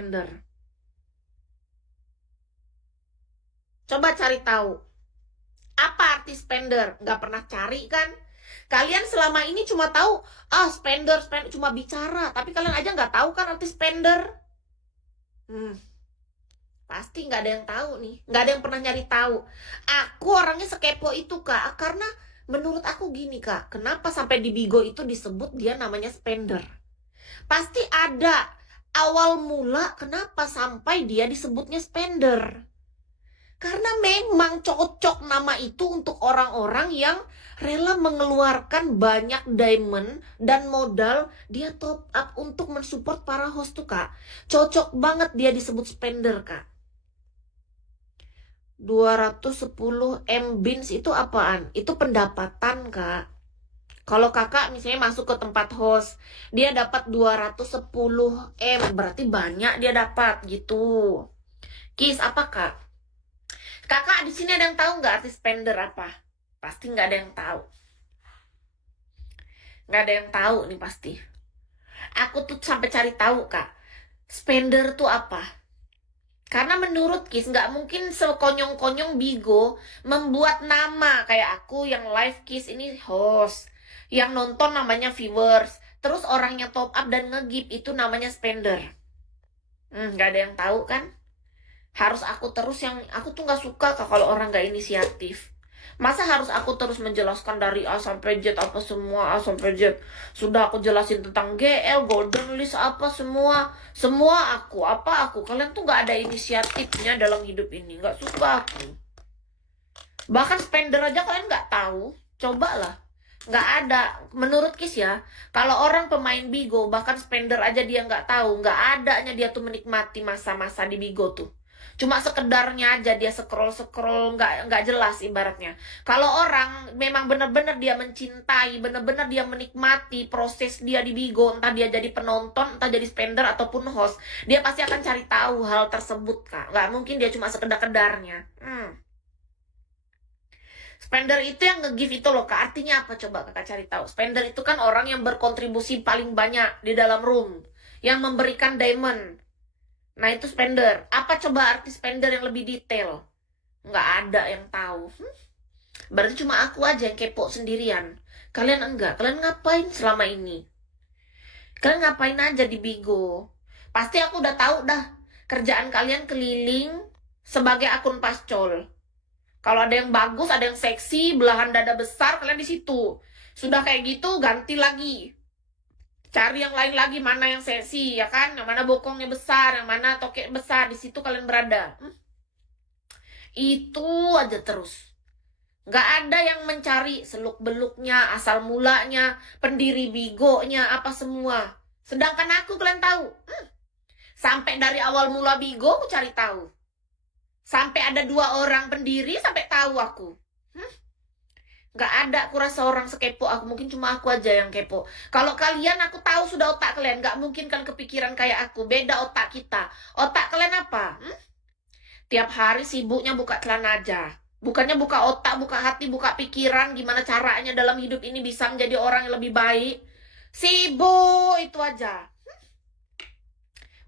Spender. Coba cari tahu. Apa arti spender? Nggak pernah cari kan? Kalian selama ini cuma tahu, spender, spender, cuma bicara. Tapi kalian aja nggak tahu kan arti spender? Pasti nggak ada yang tahu nih. Nggak ada yang pernah nyari tahu. Aku orangnya sekepo itu, Kak. Karena menurut aku gini, Kak. Kenapa sampai di Bigo itu disebut dia namanya spender? Pasti ada awal mula kenapa sampai dia disebutnya spender. Karena memang cocok nama itu untuk orang-orang yang rela mengeluarkan banyak diamond dan modal dia top up untuk mensupport para host tuh, Kak. Cocok banget dia disebut spender, Kak. 210 M bins itu apaan? Itu pendapatan, Kak. Kalau kakak misalnya masuk ke tempat host, dia dapat 210 M, berarti banyak dia dapat gitu. Kis, apa, Kak? Kakak di sini ada yang tahu nggak arti spender apa? Pasti nggak ada yang tahu. Nggak ada yang tahu nih pasti. Aku tuh sampai cari tahu, Kak. Spender tuh apa? Karena menurut Kis nggak mungkin sekonyong-konyong Bigo membuat nama kayak aku yang live Kis ini host, yang nonton namanya viewers, terus orangnya top up dan nge-give itu namanya spender. Nggak ada yang tahu kan? Harus aku terus yang aku tuh nggak suka, Kak, kalau orang nggak inisiatif. Masa harus aku terus menjelaskan dari A sampai Z apa semua A sampai Z? Sudah aku jelasin tentang GL, golden list apa semua aku. Kalian tuh nggak ada inisiatifnya dalam hidup ini, nggak suka aku. Bahkan spender aja kalian nggak tahu, cobalah. Nggak ada, menurut Kis ya, kalau orang pemain Bigo bahkan spender aja dia nggak tahu, nggak adanya dia tuh menikmati masa-masa di Bigo tuh. Cuma sekedarnya aja dia scroll nggak jelas ibaratnya. Kalau orang memang benar-benar dia mencintai, benar-benar dia menikmati proses dia di Bigo, entah dia jadi penonton, entah jadi spender ataupun host, dia pasti akan cari tahu hal tersebut, Kak. Nggak mungkin dia cuma sekedar-kedarnya. Spender itu yang nge-give itu loh, Kak. Artinya apa coba Kakak cari tahu. Spender itu kan orang yang berkontribusi paling banyak di dalam room, yang memberikan diamond. Nah, itu spender. Apa coba arti spender yang lebih detail? Nggak ada yang tahu. Berarti cuma aku aja yang kepo sendirian. Kalian enggak. Kalian ngapain selama ini? Kalian ngapain aja di Bigo? Pasti aku udah tahu dah. Kerjaan kalian keliling sebagai akun pascol. Kalau ada yang bagus, ada yang seksi, belahan dada besar, kalian di situ. Sudah kayak gitu, ganti lagi. Cari yang lain lagi, mana yang seksi, ya kan? Yang mana bokongnya besar, yang mana tokek besar, di situ kalian berada. Itu aja terus. Nggak ada yang mencari seluk-beluknya, asal mulanya, pendiri Bigonya, apa semua. Sedangkan aku, kalian tahu. Sampai dari awal mula Bigo, aku cari tahu. Sampai ada 2 orang pendiri, sampai tahu aku. Nggak ada, aku rasa orang sekepo aku. Mungkin cuma aku aja yang kepo. Kalau kalian, aku tahu sudah otak kalian. Nggak mungkin kan kepikiran kayak aku. Beda otak kita. Otak kalian apa? Tiap hari sibuknya buka celana aja. Bukannya buka otak, buka hati, buka pikiran. Gimana caranya dalam hidup ini bisa menjadi orang yang lebih baik. Sibuk itu aja.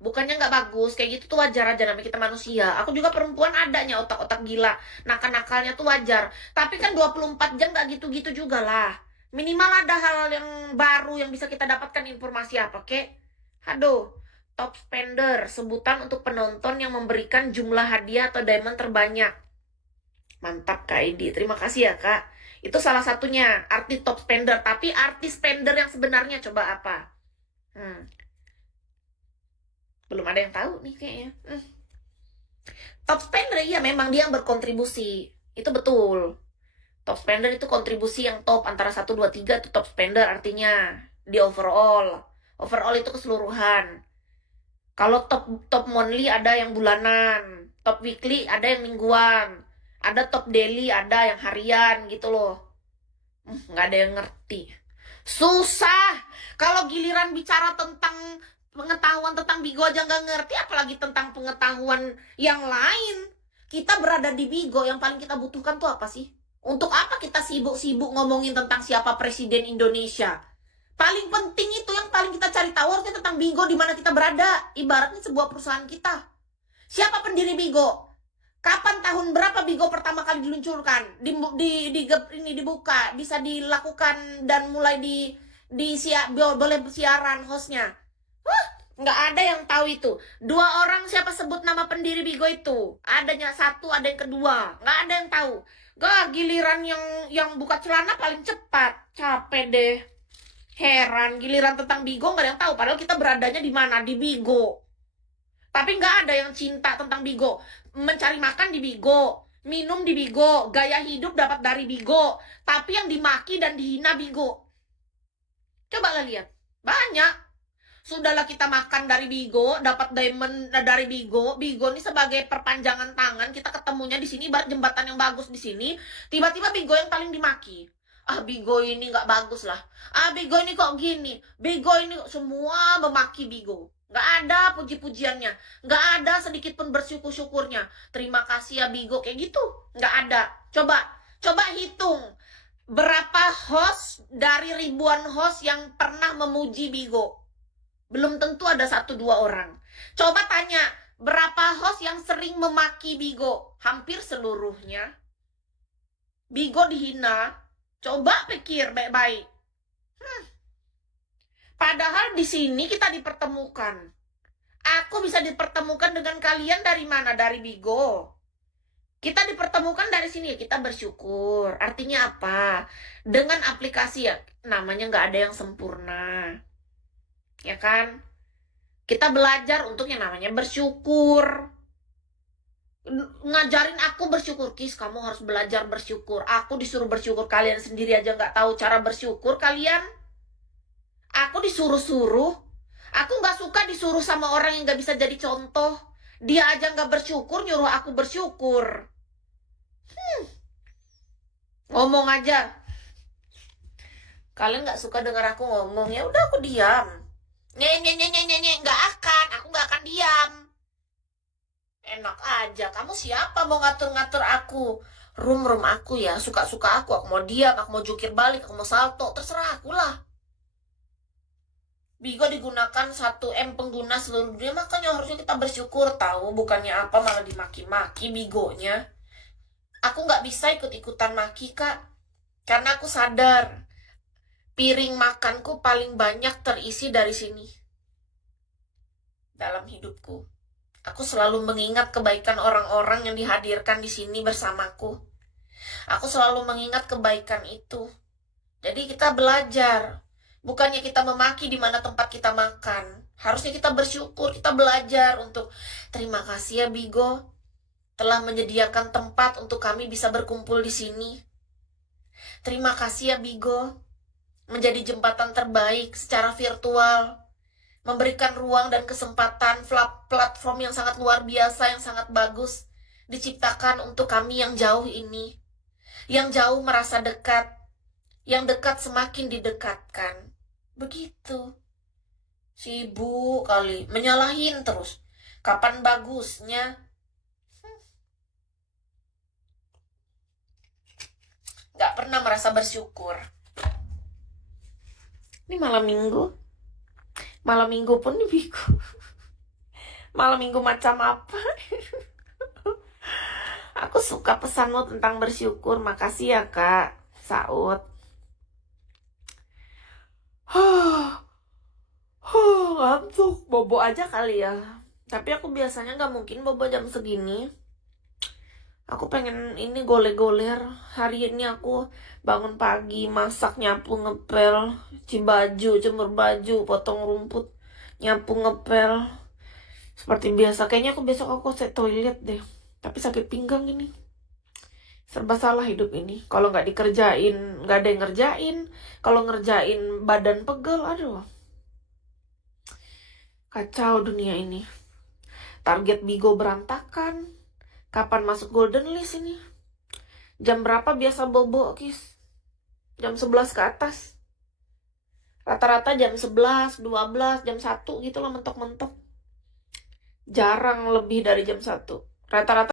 Bukannya nggak bagus, kayak gitu tuh wajar aja, namanya kita manusia. Aku juga perempuan adanya otak-otak gila, nakal-nakalnya tuh wajar. Tapi kan 24 jam nggak gitu-gitu juga lah. Minimal ada hal yang baru yang bisa kita dapatkan informasi apa, kek? Aduh, top spender, sebutan untuk penonton yang memberikan jumlah hadiah atau diamond terbanyak. Mantap, Kak Edi. Terima kasih ya, Kak. Itu salah satunya, arti top spender. Tapi arti spender yang sebenarnya coba apa? Belum ada yang tahu nih kayaknya. Top spender ya memang dia yang berkontribusi. Itu betul. Top spender itu kontribusi yang top antara 1, 2, 3 itu top spender artinya di overall. Overall itu keseluruhan. Kalau top monthly ada yang bulanan, top weekly ada yang mingguan, ada top daily ada yang harian gitu loh. Nggak ada yang ngerti. Susah. Kalau giliran bicara tentang pengetahuan tentang Bigo aja nggak ngerti, apalagi tentang pengetahuan yang lain. Kita berada di Bigo, yang paling kita butuhkan tuh apa sih? Untuk apa kita sibuk-sibuk ngomongin tentang siapa presiden Indonesia? Paling penting itu yang paling kita cari tahu harusnya tentang Bigo, di mana kita berada. Ibaratnya sebuah perusahaan kita. Siapa pendiri Bigo? Kapan, tahun berapa Bigo pertama kali diluncurkan? Ini dibuka, bisa dilakukan dan mulai boleh siaran hostnya. Nggak ada yang tahu itu. 2 orang siapa sebut nama pendiri Bigo itu? Adanya satu, ada yang kedua. Nggak ada yang tahu. Gak, giliran yang buka celana paling cepat. Capek deh. Heran, giliran tentang Bigo nggak ada yang tahu. Padahal kita beradanya di mana? Di Bigo. Tapi nggak ada yang cinta tentang Bigo. Mencari makan di Bigo, minum di Bigo, gaya hidup dapat dari Bigo. Tapi yang dimaki dan dihina Bigo. Coba lihat, banyak. Sudahlah kita makan dari Bigo, dapat diamond dari Bigo. Bigo ini sebagai perpanjangan tangan, kita ketemunya di sini, ibarat jembatan yang bagus di sini. Tiba-tiba Bigo yang paling dimaki. Ah, Bigo ini nggak bagus lah. Ah, Bigo ini kok gini. Bigo ini semua memaki Bigo. Nggak ada puji-pujiannya. Nggak ada sedikit pun bersyukur-syukurnya. Terima kasih ya Bigo, kayak gitu. Nggak ada. Coba hitung. Berapa host dari ribuan host yang pernah memuji Bigo? Belum tentu ada 1-2 orang. Coba tanya, berapa host yang sering memaki Bigo? Hampir seluruhnya. Bigo dihina. Coba pikir baik-baik. Padahal di sini kita dipertemukan. Aku bisa dipertemukan dengan kalian dari mana? Dari Bigo. Kita dipertemukan dari sini, kita bersyukur. Artinya apa? Dengan aplikasi ya, namanya nggak ada yang sempurna. Ya kan? Kita belajar untuk yang namanya bersyukur. Ngajarin aku bersyukur, Kis, kamu harus belajar bersyukur. Aku disuruh bersyukur, kalian sendiri aja nggak tahu cara bersyukur kalian. Aku disuruh-suruh. Aku nggak suka disuruh sama orang yang nggak bisa jadi contoh. Dia aja nggak bersyukur, nyuruh aku bersyukur. Ngomong aja. Kalian nggak suka dengar aku ngomong, ya udah aku diam. Nggak akan, aku nggak akan diam. Enak aja, kamu siapa mau ngatur-ngatur aku? Room aku ya, suka-suka aku mau diam, aku mau jukir balik, aku mau salto, terserah aku lah. Bigo digunakan 1M pengguna seluruh dunia, makanya harusnya kita bersyukur tahu, bukannya apa malah dimaki-maki Bigonya. Aku nggak bisa ikut-ikutan maki, Kak, karena aku sadar piring makanku paling banyak terisi dari sini. Dalam hidupku, aku selalu mengingat kebaikan orang-orang yang dihadirkan di sini bersamaku. Aku selalu mengingat kebaikan itu. Jadi kita belajar. Bukannya kita memaki di mana tempat kita makan. Harusnya kita bersyukur, kita belajar untuk terima kasih ya Bigo telah menyediakan tempat untuk kami bisa berkumpul di sini. Terima kasih ya Bigo menjadi jembatan terbaik secara virtual. Memberikan ruang dan kesempatan platform yang sangat luar biasa, yang sangat bagus diciptakan untuk kami yang jauh ini. Yang jauh merasa dekat, yang dekat semakin didekatkan. Begitu. Sibuk kali, menyalahin terus. Kapan bagusnya? Gak pernah merasa bersyukur. Ini malam minggu. Malam minggu pun di Bigo. Malam minggu macam apa? Aku suka pesanmu tentang bersyukur. Makasih ya Kak Saud. Ngantuk. Bobo aja kali ya. Tapi aku biasanya gak mungkin bobo jam segini. Aku pengen ini goler-goler. Hari ini aku bangun pagi, masak, nyapu, ngepel, cuci baju, jemur baju, potong rumput, nyapu, ngepel. Seperti biasa. Kayaknya aku besok aku set toilet deh. Tapi sakit pinggang ini. Serba salah hidup ini. Kalau nggak dikerjain, nggak ada yang ngerjain. Kalau ngerjain badan pegel, aduh. Kacau dunia ini. Target Bigo berantakan. Kapan masuk golden list ini? Jam berapa biasa bobo, Kis? Jam 11 ke atas. Rata-rata jam 11, 12, jam 1 gitu lah mentok-mentok. Jarang lebih dari jam 1. Rata-rata